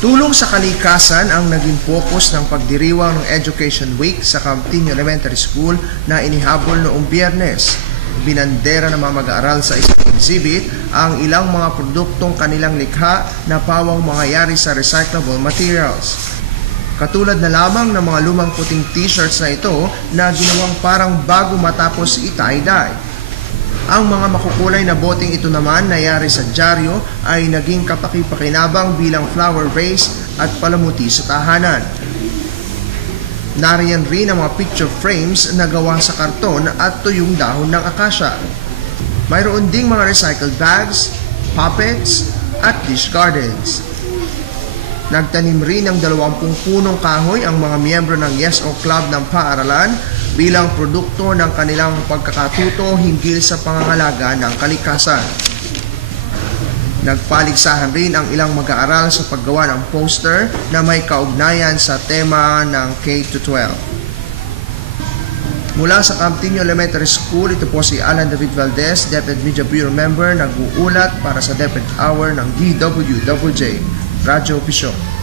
Tulong sa kalikasan ang naging focus ng pagdiriwang ng Education Week sa Camtin Elementary School na inihabol noong biyernes. Binandera ng mga mag-aaral sa isang exhibit ang ilang mga produktong kanilang likha na pawang mangyayari sa recyclable materials. Katulad na lamang ng mga lumang puting t-shirts na ito na ginawang parang bago matapos itie-dye. Ang mga makukulay na boteng ito naman na yari sa dyaryo ay naging kapakipakinabang bilang flower vase at palamuti sa tahanan. Nariyan rin ang mga picture frames na gawa sa karton at tuyong dahon ng akasya. Mayroon ding mga recycled bags, puppets, at dish gardens. Nagtanim rin ng 20 punong kahoy ang mga miyembro ng Yes o Club ng paaralan bilang produkto ng kanilang pagkakatuto hinggil sa pangangalaga ng kalikasan. Nagpaligsahan rin ang ilang mag-aaral sa paggawa ng poster na may kaugnayan sa tema ng K-12. Mula sa Camtinio Elementary School, ito po si Alan David Valdez, DepEd Media Bureau Member, nag-uulat para sa DepEd Hour ng DWWJ, Radyo Pisyo.